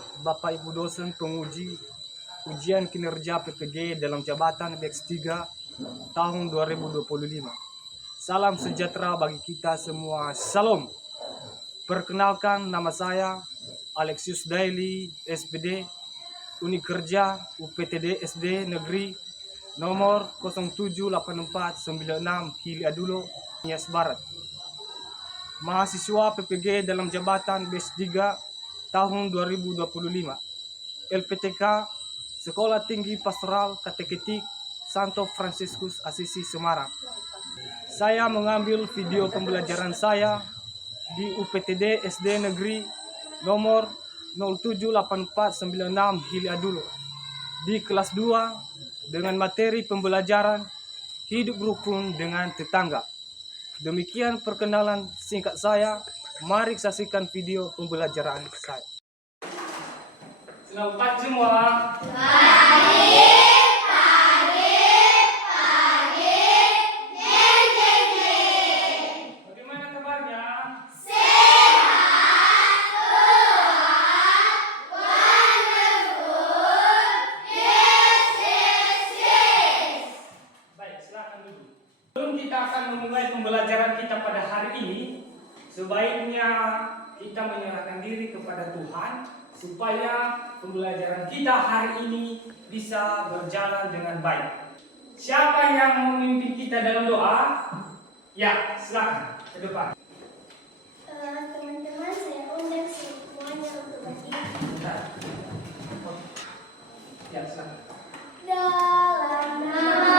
hormat Bapak Ibu dosen penguji ujian kinerja PPG dalam jabatan BX3 tahun 2025. Salam sejahtera bagi kita semua. Salam. Perkenalkan, nama saya Alexius Daily, SPD, Unit Kerja UPTD SD Negeri nomor 078496 Hiliadulo, Nias Barat. Mahasiswa PPG dalam jabatan BX3 tahun 2025. LPTK Sekolah Tinggi Pastoral Kateketik Santo Fransiskus Asisi Semarang. Saya mengambil video pembelajaran saya di UPTD SD Negeri nomor 078496 Hiliadulo di kelas 2 dengan materi pembelajaran hidup rukun dengan tetangga. Demikian perkenalan singkat saya. Mari saksikan video pembelajaran saya. Selamat pagi semua. Bagaimana kabarnya? Baik, silakan duduk. Sebelum kita akan memulai pembelajaran kita pada hari ini, sebaiknya kita menyerahkan diri kepada Tuhan supaya pembelajaran kita hari ini bisa berjalan dengan baik. Siapa yang memimpin kita dalam doa? Ya, silakan ke depan. Teman-teman, saya undang semuanya untuk berdiri. Ya, silakan. Dalam nama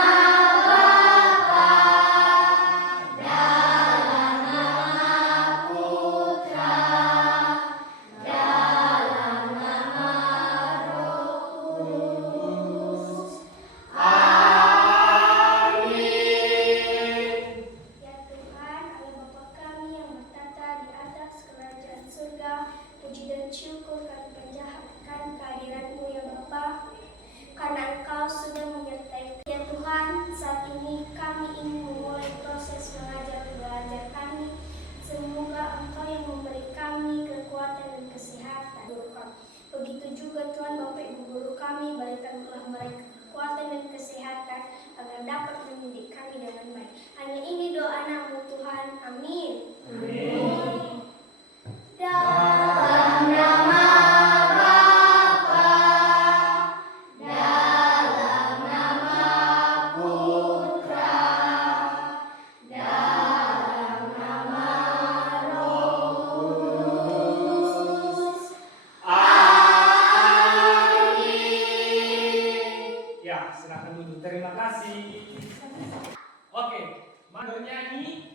puji dan syukur kami panjatkan kehadiran-Mu ya Bapa, karena Engkau sudah menyertai ya Tuhan. Saat ini kami ingin memulai proses mengajar belajar kami. Semoga Engkau yang memberi kami kekuatan dan kesehatan. Begitu juga Tuhan, Bapak Ibu guru kami, berikanlah mereka kekuatan dan kesehatan agar dapat mendidik kami dengan baik. Hanya ini doa Anakmu Tuhan. Amin. Amin. Dalam nama Bapa, dalam nama Putra, dalam nama Roh Kudus. Amin. Ya, silakan duduk. Terima kasih. Oke, mari bernyanyi.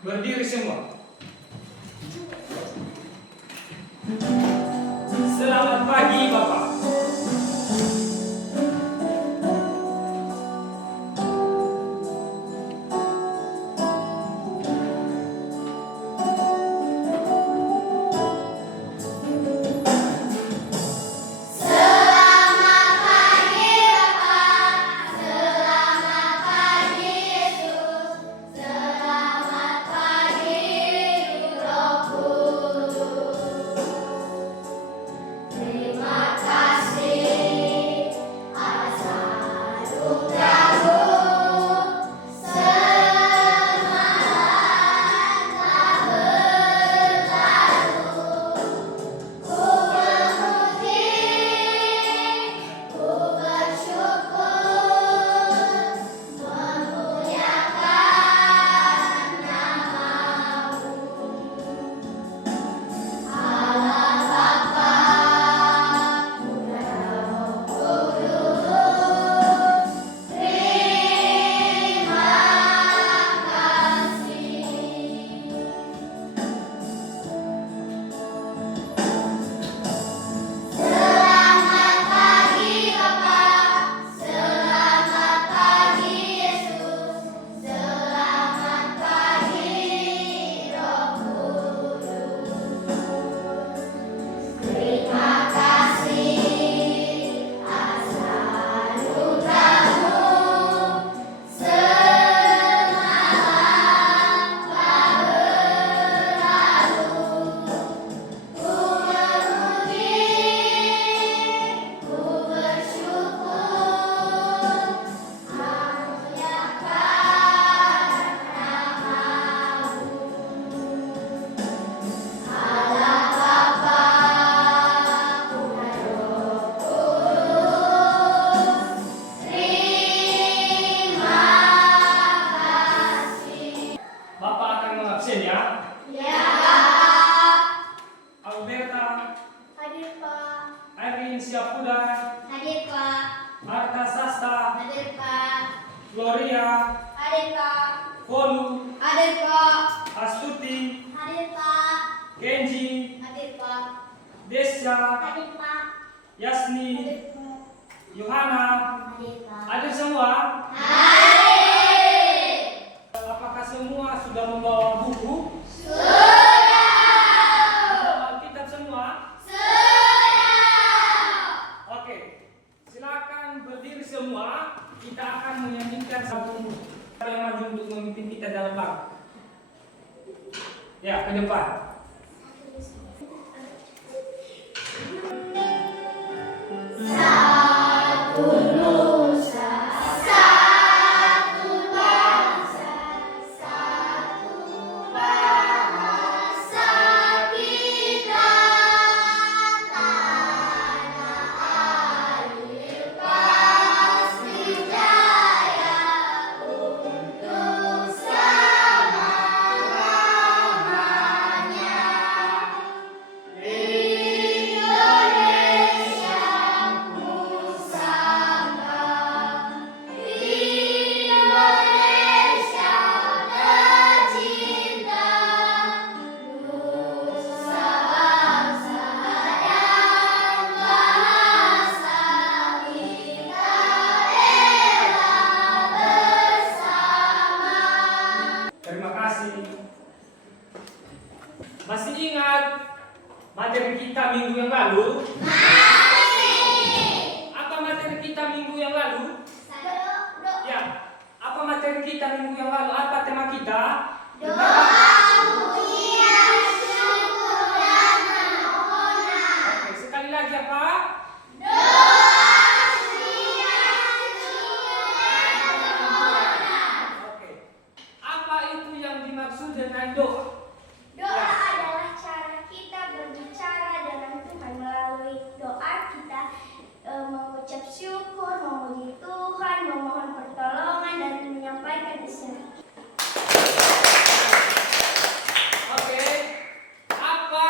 Berdiri semua. Selamat pagi Bapak. Ya. Alberta, Hadir Pak. Irene Syapuda, Hadir Pak. Marta Sasta, Hadir Pak. Gloria, Hadir Pak. Kolu, Hadir Pak. Astuti, Hadir Pak. Kenji, Hadir Pak. Desya, Hadir Pak. Yasni, Hadir Pak. Yohana. Hadir Pak. Hadir semua? Hadir. Apakah semua sudah membawa buku? Sudah. Membawa Alkitab semua? Sudah. Oke, silakan berdiri semua. Kita akan menyanyikan satu yang maju untuk memimpin kita dalam bab. Ya, ke depan. Satu nusa, satu bangsa, satu bahasa kita, tanah air pasti jaya untuk selama-lamanya. Indonesia pusaka, Indonesia tercinta, nusa bangsa dan bahasa kita rela bersama. Terima kasih. Masih ingat materi kita minggu yang lalu? Apa materi kita minggu yang lalu? Ya, apa materi kita minggu yang lalu? Apa tema kita? Oke, sekali lagi apa? Oke. Apa itu yang dimaksud dengan doa? Doa adalah cara kita berbicara dengan Tuhan. Melalui doa kita mengucap syukur, memuji Tuhan, memohon pertolongan, dan menyampaikan isi. Oke. Apa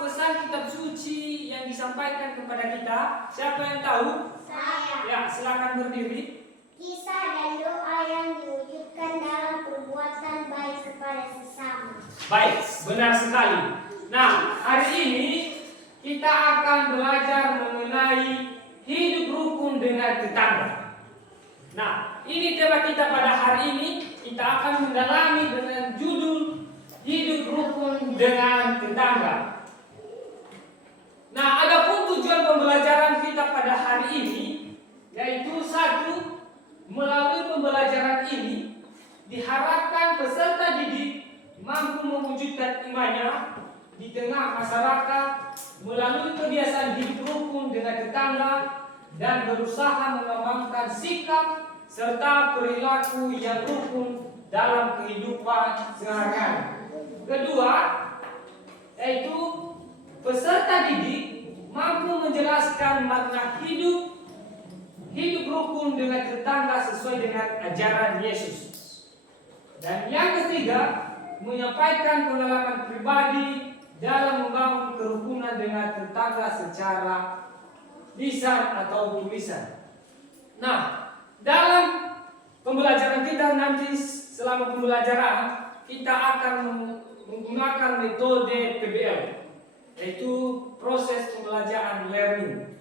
pesan kitab suci yang disampaikan kepada kita? Siapa yang tahu? Saya. Ya, silakan berdiri. Kisah dan doa yang diwujudkan dalam perbuatan baik kepada sesama. Baik, benar sekali. Nah, hari ini kita akan belajar mengenai hidup rukun dengan tetangga. Nah, ini tema kita pada hari ini. Kita akan mendalami dengan judul hidup rukun dengan tetangga. Nah, adapun tujuan pembelajaran kita pada hari ini yaitu satu, melalui pembelajaran ini diharapkan peserta didik mampu mewujudkan imannya di tengah masyarakat melalui kebiasaan hidup rukun dengan tetangga dan berusaha mengembangkan sikap serta perilaku yang rukun dalam kehidupan sehari-hari. Kedua, yaitu peserta didik mampu menjelaskan makna hidup rukun dengan tetangga sesuai dengan ajaran Yesus. Dan yang ketiga, menyampaikan pengalaman pribadi dalam membangun kerukunan dengan tetangga secara lisan atau tulisan. Nah, dalam pembelajaran kita nanti selama pembelajaran kita akan menggunakan metode PBL, yaitu proses pembelajaran learning.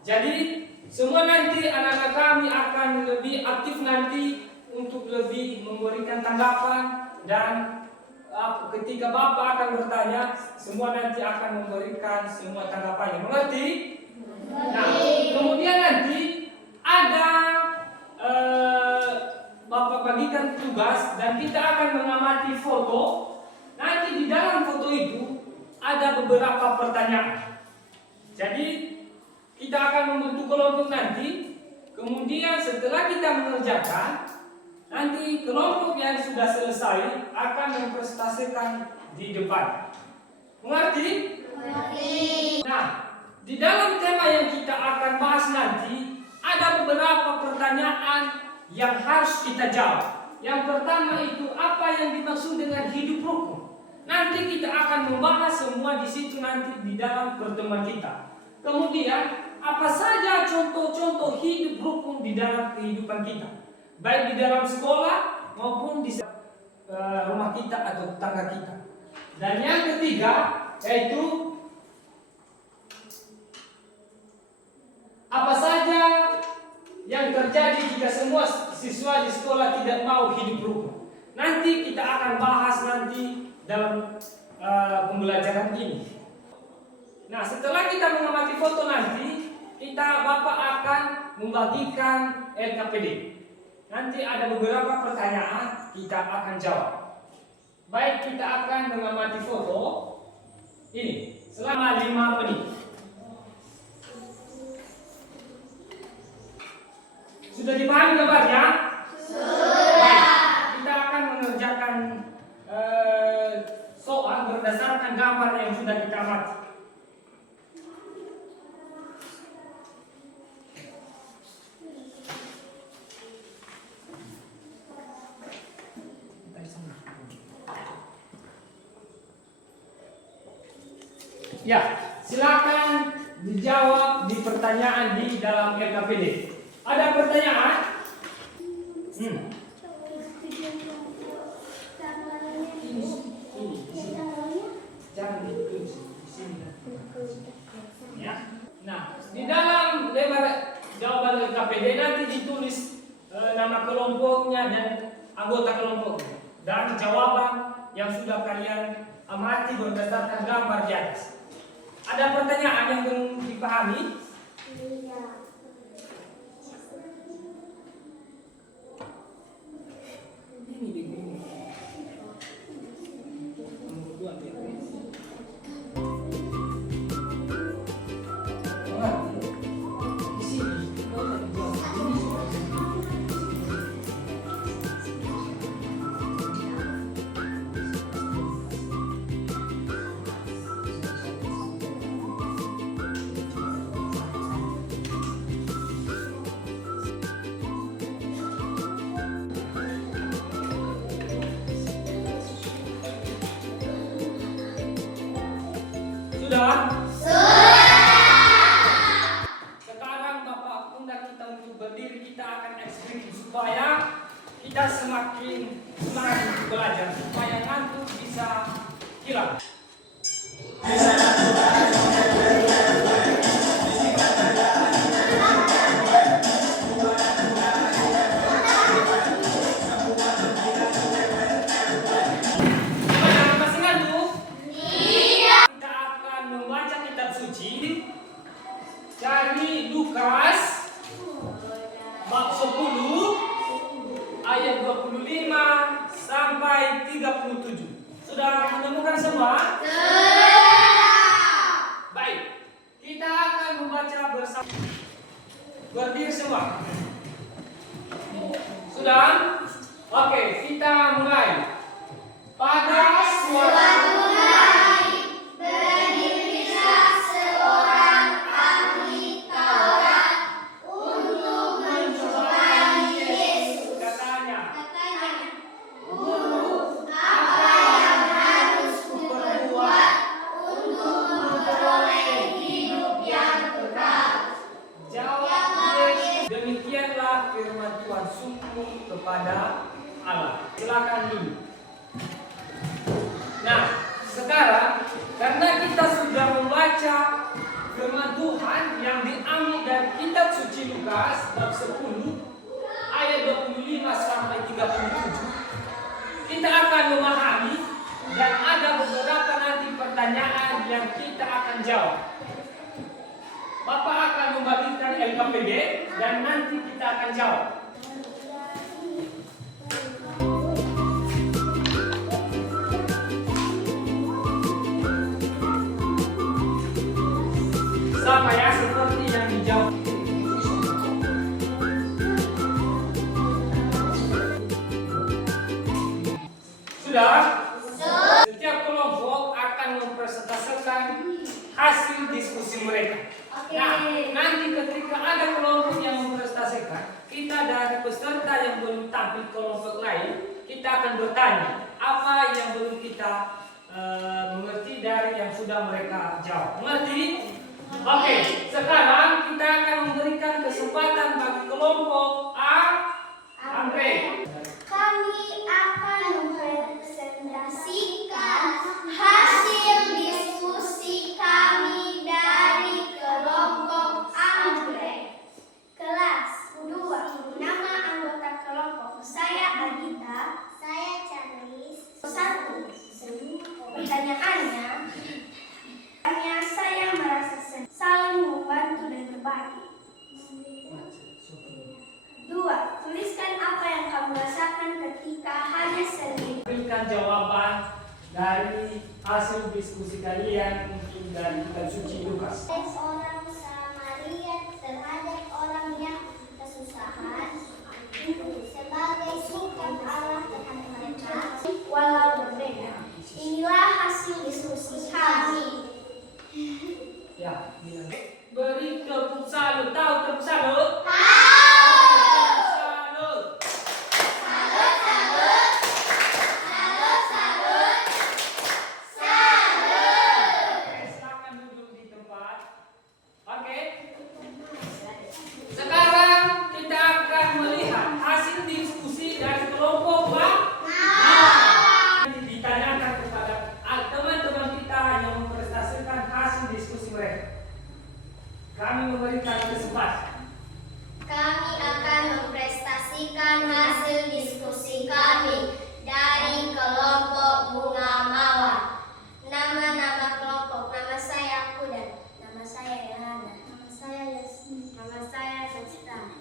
Jadi semua nanti anak-anak kami akan lebih aktif nanti untuk lebih memberikan tanggapan dan ketika Bapak akan bertanya, semua nanti akan memberikan semua tanggapannya. Mengerti? Nah, kemudian nanti ada Bapak bagikan tugas dan kita akan mengamati foto. Nanti di dalam foto itu ada beberapa pertanyaan. Jadi kita akan membentuk kelompok nanti. Kemudian setelah kita mengerjakan, nanti kelompok yang sudah selesai akan mempresentasikan di depan. Mengerti? Mengerti. Nah, di dalam tema yang kita akan bahas nanti ada beberapa pertanyaan yang harus kita jawab. Yang pertama itu apa yang dimaksud dengan hidup rukun. Nanti kita akan membahas semua di situ nanti di dalam pertemuan kita. Kemudian apa saja contoh-contoh hidup rukun di dalam kehidupan kita, baik di dalam sekolah maupun di rumah kita atau tetangga kita. Dan yang ketiga yaitu apa saja yang terjadi jika semua siswa di sekolah tidak mau hidup rukun. Nanti kita akan bahas nanti dalam pembelajaran ini. Nah, setelah kita mengamati foto nanti, Bapak akan membagikan LKPD. Nanti ada beberapa pertanyaan kita akan jawab. Baik, kita akan mengamati foto ini selama 5 menit. Sudah dipahami gambarnya? Sudah. Kita akan mengerjakan soal berdasarkan gambar yang sudah kita amati. Ya, silakan dijawab di pertanyaan di dalam LKPD. Ada pertanyaan? Jangan ditulis di sini. Ya. Nah, di dalam lembar jawaban LKPD nanti ditulis nama kelompoknya dan anggota kelompoknya dan jawaban yang sudah kalian amati berdasarkan gambar di atas. Ada pertanyaan yang belum dipahami? Sudah? Sekarang Bapak undang kita untuk berdiri, kita akan ekspresi supaya kita semakin semangat untuk belajar, supaya ngantuk bisa hilang. Dari Lukas bab 10 ayat 25 sampai 37. Sudah menemukan semua? Baik. Kita akan membaca bersama. Berdiri semua. Sudah? Oke, kita mulai. Pada suatu kepada Allah. Silakan dulu. Nah, sekarang karena kita sudah membaca firman Tuhan yang diambil dari kitab suci Lukas bab 10 ayat 25 sampai 37, kita akan memahami dan ada beberapa nanti pertanyaan yang kita akan jawab. Bapak akan membagikan LKPD dan nanti kita akan jawab. Sama ya, seperti yang dijawab. Sudah? Setiap kelompok akan mempresentasikan hasil diskusi mereka. Nah, nanti ketika ada kelompok yang memprestasikan, kita dari peserta yang belum tampil kelompok lain, kita akan bertanya apa yang belum kita mengerti dari yang sudah mereka jawab. Mengerti? Oke, sekarang kita akan memberikan kesempatan bagi kelompok A. Andre. Kami akan mempresentasikan hasil diskusi kami dari kelompok Andre. Kelas 2. Nama anggota kelompok saya Agita. Saya Charles. 1. Pertanyaannya, hanya saya merasa saling membantu dan berbagi. 2. Tuliskan apa yang kamu rasakan ketika hanya sendiri. Berikan jawaban dari hasil diskusi kalian untuk dari kitab suci Lukas. Orang Samaria terhadap orang yang kesusahan sebagai sikap Allah terhadap mereka walau berbeda. Inilah hasil diskusi kami. Ya, beri tepuk salut. Tahu tepuk salut? Sekarang kita akan melihat hasil diskusi dari kelompok A. Ditanyakan kepada teman-teman kita yang mempresentasikan hasil diskusi mereka. Kami memberikan kesempatan. Kami akan memprestasikan hasil diskusi kami dari kelompok Bunga Mawar. Nama-nama kelompok, nama saya Kuda, nama saya Yohana, nama saya Yasmin, nama saya Sesta.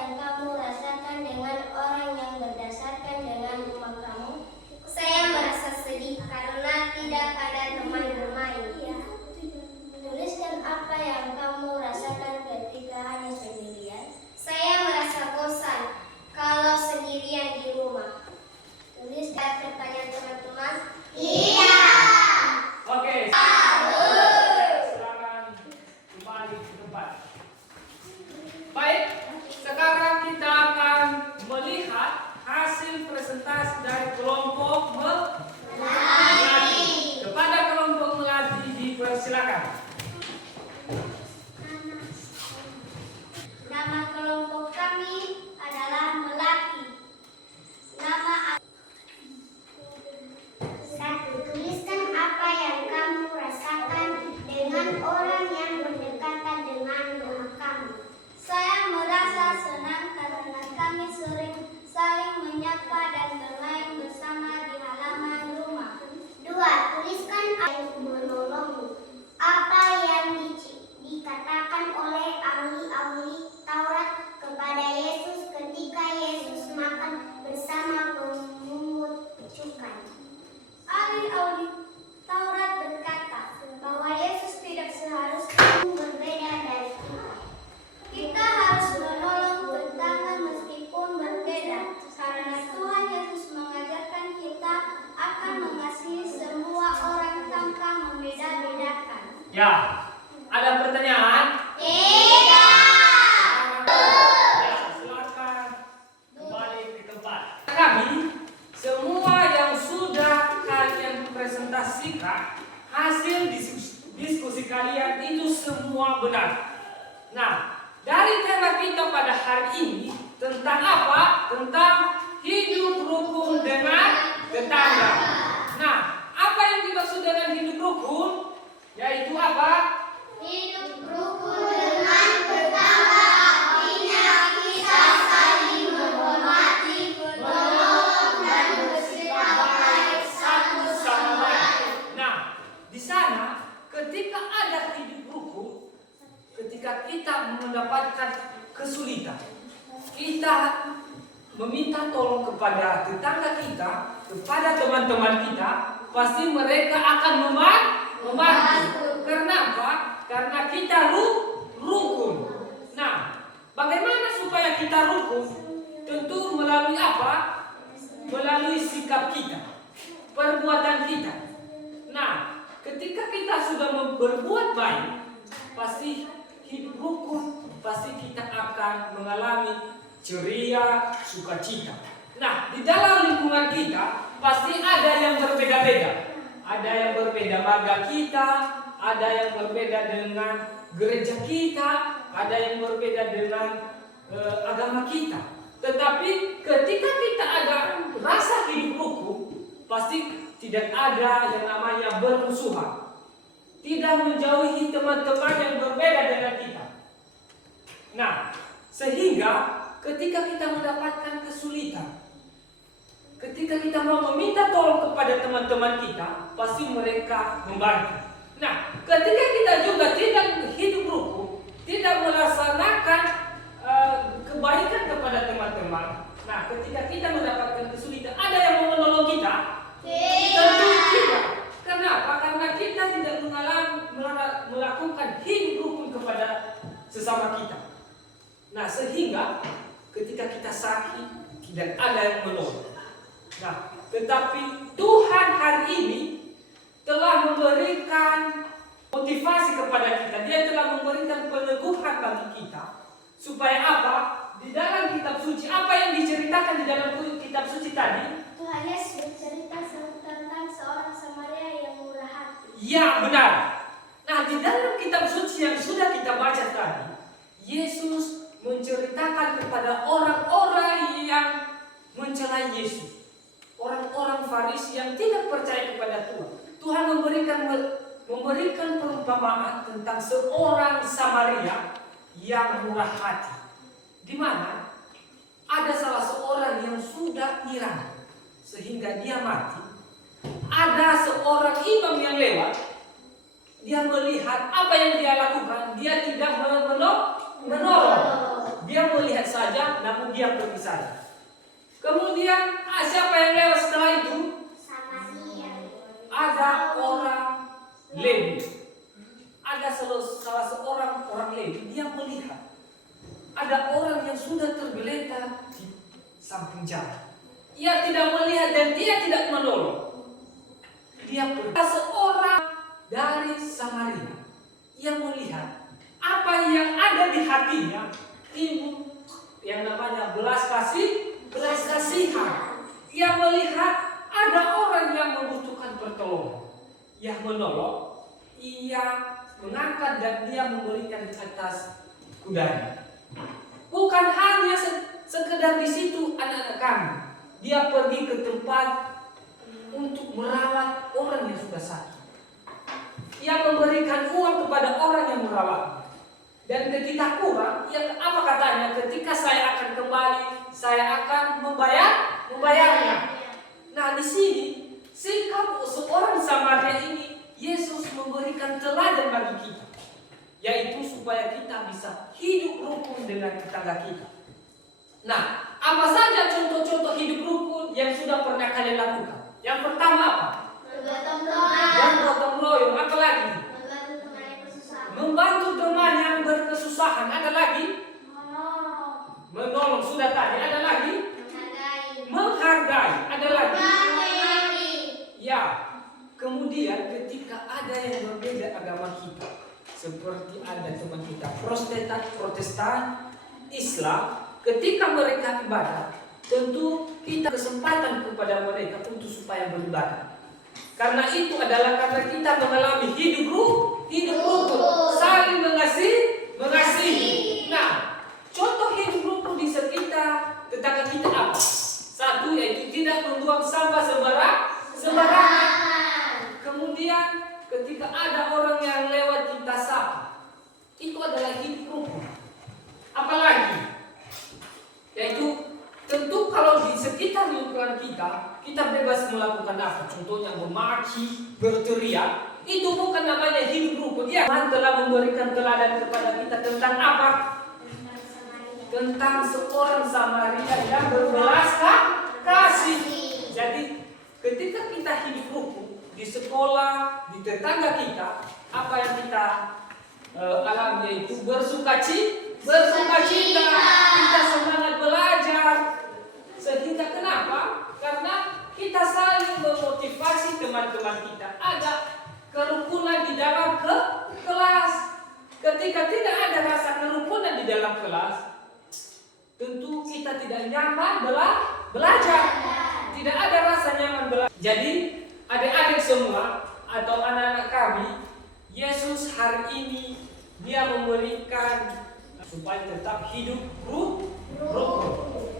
Yang kamu rasakan dengan orang yang berdasarkan dengan rumah kamu, saya merasa sedih karena tidak ada teman bermain. Tuliskan apa yang kamu rasakan ketika hanya sendirian. Saya merasa bosan kalau sendirian di rumah. Tuliskan pertanyaan teman-teman. Iya. Oke. Silakan kembali ke tempat. Baik, sekarang kita akan melihat hasil presentasi dari kelompok Melati. Kepada kelompok Melati dipersilakan. Nama kelompok kami adalah Melati. Nama 1. Tuliskan apa yang kamu rasakan dengan orang yang berdekatan dengan rumah kamu. Saya merasa senang karena kami sering saling menyapa dan bermain bersama di halaman rumah. 2. Tuliskan apa yang menolongmu. Apa yang dikatakan oleh ahli-ahli Taurat kepada Yesus ketika Yesus makan bersama pemungut cukai. Ahli-ahli Taurat berkata bahwa Yesus tidak seharusnya berbeda dari kita. Kita harus menolong tetangga meskipun berbeda, karena Tuhan Yesus mengajarkan kita akan mengasihi semua orang tanpa membeda-bedakan. Ya, ada pertanyaan? Tidak. Ya, silakan kembali ke tempat. Kami semua yang sudah kalian presentasikan hasil diskusi kalian itu semua benar. Nah, dari tema kita pada hari ini tentang apa? Tentang hidup rukun dengan tetangga. Nah, apa yang dimaksud dengan hidup rukun? Yaitu apa? Hidup rukun dengan tetangga artinya kita saling menghormati, menolong, dan bersikap baik satu sama lain. Nah, di sana ketika ada hidup rukun, ketika kita mendapatkan kesulitan, kita meminta tolong kepada tetangga kita, kepada teman-teman kita, pasti mereka akan membantu. Kenapa? Karena kita rukun. Nah, bagaimana supaya kita rukun? Tentu melalui apa? Melalui sikap kita, perbuatan kita. Nah, ketika kita sudah berbuat baik, pasti hidup rukun, pasti kita akan mengalami ceria, sukacita. Nah, di dalam lingkungan kita pasti ada yang berbeda-beda. Ada yang berbeda marga kita, ada yang berbeda dengan gereja kita, ada yang berbeda dengan agama kita. Tetapi ketika kita ada rasa hidup rukun, pasti tidak ada yang namanya bermusuhan. Tidak menjauhi teman-teman yang berbeda dengan kita. Nah, sehingga ketika kita mendapatkan kesulitan, ketika kita mau meminta tolong kepada teman-teman kita, pasti mereka membantu. Nah, ketika kita juga tidak hidup rukun, tidak melaksanakan kebaikan kepada teman-teman. Nah, ketika kita mendapatkan kesulitan, ada yang mau menolong kita? Tentu tidak. Kenapa? Karena kita tidak melakukan hidup rukun kepada sesama kita. Nah, sehingga ketika kita sakit, tidak ada yang menolong. Nah, tetapi Tuhan hari ini telah memberikan motivasi kepada kita. Dia telah memberikan peneguhan bagi kita. Supaya apa? Di dalam kitab suci, apa yang diceritakan di dalam kitab suci tadi? Tuhan Yesus bercerita tentang seorang Samaria yang murah hati. Ya, benar. Nah, di dalam kitab suci yang sudah kita baca tadi, Yesus menceritakan kepada orang-orang yang mencela Yesus. Orang-orang Farisi yang tidak percaya kepada Tuhan. Tuhan memberikan perumpamaan tentang seorang Samaria yang murah hati. Di mana ada salah seorang yang sudah hilang sehingga dia mati. Ada seorang imam yang lewat. Dia melihat apa yang dia lakukan. Dia tidak menolong. Dia melihat saja, namun dia pergi saja. Kemudian siapa yang lewat setelah itu? Ada orang Lewi. Ada salah seorang orang Lewi. Dia melihat ada orang yang sudah tergeletak di samping jalan. Ia tidak melihat dan dia tidak menolong. Dia pergi. Seorang dari Samaria yang melihat apa yang ada di hatinya, timbul yang namanya belas kasihan. Ia melihat ada orang yang membutuhkan pertolongan. Ia menolong, ia mengangkat dan dia memberikan di atas kudanya. Bukan hanya sekedar di situ anak-anak kami. Dia pergi ke tempat untuk merawat orang yang sudah sakit. Ia memberikan uang kepada orang yang merawat. Dan ketika kurang, ya apa katanya? Ketika saya akan kembali, saya akan membayarnya. Nah, di sini sikap seorang Samaria ini Yesus memberikan teladan bagi kita, yaitu supaya kita bisa hidup rukun dengan tetangga kita. Nah, apa saja contoh-contoh hidup rukun yang sudah pernah kalian lakukan? Yang pertama apa? Bergotong royong. Apa lagi? Membantu teman yang berkesusahan. Ada lagi? Menolong. Sudah tadi. Ada lagi? Menghargai. Ada lagi? Ya. Kemudian ketika ada yang berbeda agama kita, seperti ada teman kita Protestan, Islam, ketika mereka ibadah, tentu kita kesempatan kepada mereka untuk supaya beribadah. Karena itu adalah karena kita mengalami hidup rukun, saling mengasihi. Nah, contoh hidup rukun di sekitar tetangga kita apa? Satu, yaitu tidak membuang sampah sembarangan. Kemudian ketika ada orang yang lewat kita sapa, itu adalah hidup rukun. Apalagi, yaitu tentu kalau di sekitar lingkungan kita bebas melakukan apa? Contohnya memaki, berteriak, itu bukan namanya hidup rukun. Ya, Tuhan telah memberikan teladan kepada kita tentang apa? Tentang seorang Samaria yang berbelas kasih. Jadi ketika kita hidup rukun di sekolah, di tetangga kita, apa yang kita alami yaitu bersukacita, kita semangat belajar. Sehingga kenapa? Karena kita saling memotivasi teman-teman kita. Ada kerukunan di dalam kelas. nyaman belajar. Tidak ada rasa nyaman belajar. Jadi adik-adik semua atau anak-anak kami, Yesus hari ini dia memberikan supaya tetap hidup rukun.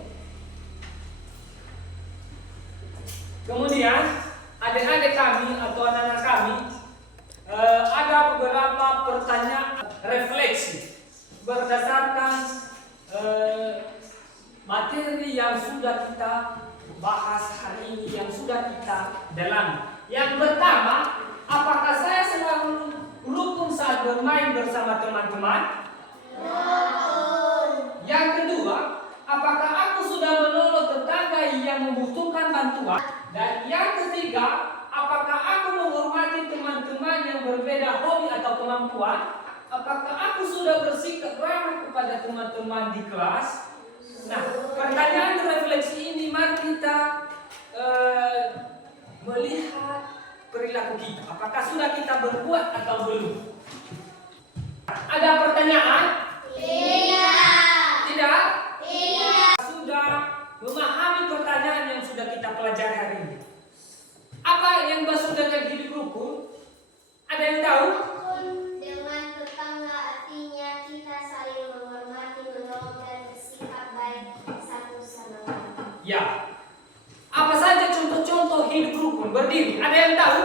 Kemudian adik-adik kami atau anak-anak kami ada beberapa pertanyaan refleksi berdasarkan materi yang sudah kita bahas hari ini, yang sudah kita dalami. Yang pertama, apakah saya selalu rukun saat bermain bersama teman-teman? Yang kedua, apakah aku sudah menolong tetangga yang membutuhkan bantuan? Dan yang ketiga, apakah aku menghormati teman-teman yang berbeda hobi atau kemampuan? Apakah aku sudah bersikap ramah kepada teman-teman di kelas? Nah, pertanyaan refleksi ini mari kita melihat perilaku kita. Apakah sudah kita berbuat atau belum? Ada pertanyaan? Tidak? Sudah memahami pertanyaan yang sudah kita pelajari hari ini. Apa yang maksud dengan hidup rukun? Ada yang tahu? Dengan tetangga artinya kita saling menghormati, menolong dan bersikap baik satu sama lain. Ya. Apa saja contoh-contoh hidup rukun? Berdiri. Ada yang tahu?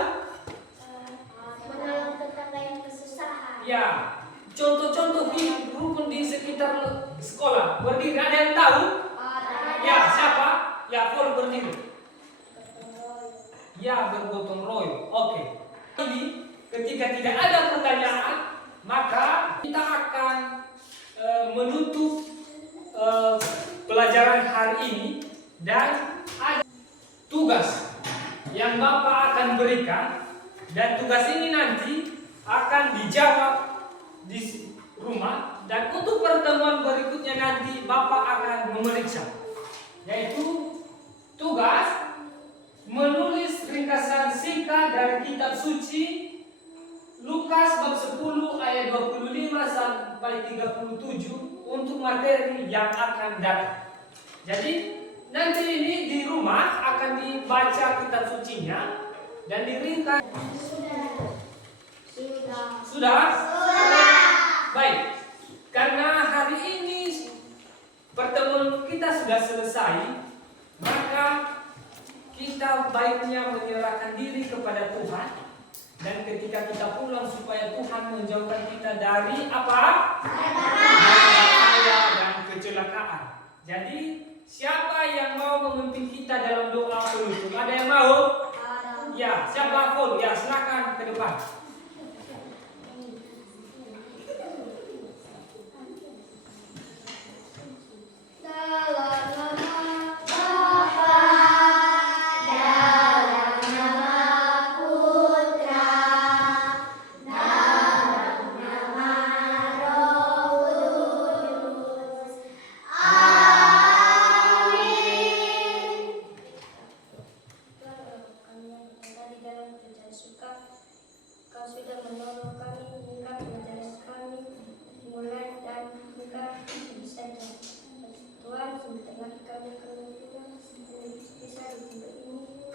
Menolong tetangga yang kesusahan. Ya. Contoh-contoh hidup rukun di sekitar sekolah. Berdiri. Ada yang tahu? Ya. Siapa? Ya, Paul berdiri. Ya, bergotong royong. Oke. Ini ketika tidak ada pertanyaan, maka kita akan menutup pelajaran hari ini dan ada tugas yang Bapak akan berikan, dan tugas ini nanti akan dijawab di rumah, dan untuk pertemuan berikutnya nanti Bapak akan memeriksa, yaitu tugas menulis ringkasan singkat dari kitab suci Lukas bab 10 ayat 25 sampai 37 untuk materi yang akan datang. Jadi nanti ini di rumah akan dibaca kitab sucinya dan diringkas. Sudah? Baik. Karena hari ini pertemuan kita sudah selesai, maka kita baiknya menyerahkan diri kepada Tuhan, dan ketika kita pulang supaya Tuhan menjauhkan kita dari apa? Bahaya dan kecelakaan. Jadi siapa yang mau memimpin kita dalam doa penutup? Ada yang mau? Ya, siapa pun? Ya, silakan ke depan. Kau sudah menolong kami hingga pelajaran kami mulai dan hingga saja. Tuhan, sebentar kami kemungkinan bisa ditimpa ini.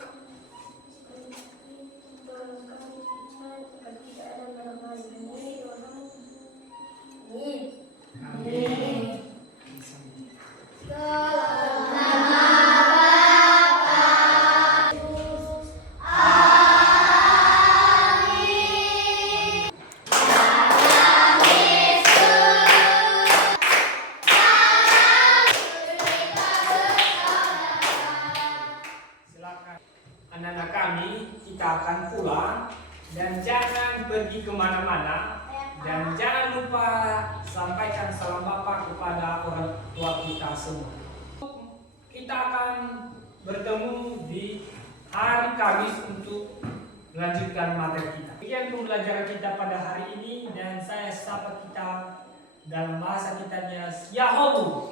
Tolong kami Tuhan, agar tidak ada barang-barang ini. Amin. Anak-anak kami, kita akan pulang dan jangan pergi kemana-mana, dan jangan lupa sampaikan salam Bapak kepada orang tua kita semua. Kita akan bertemu di hari Kamis untuk melanjutkan materi kita. Sekian pembelajaran kita pada hari ini, dan saya sapa kita dalam bahasa kitanya Yahobu.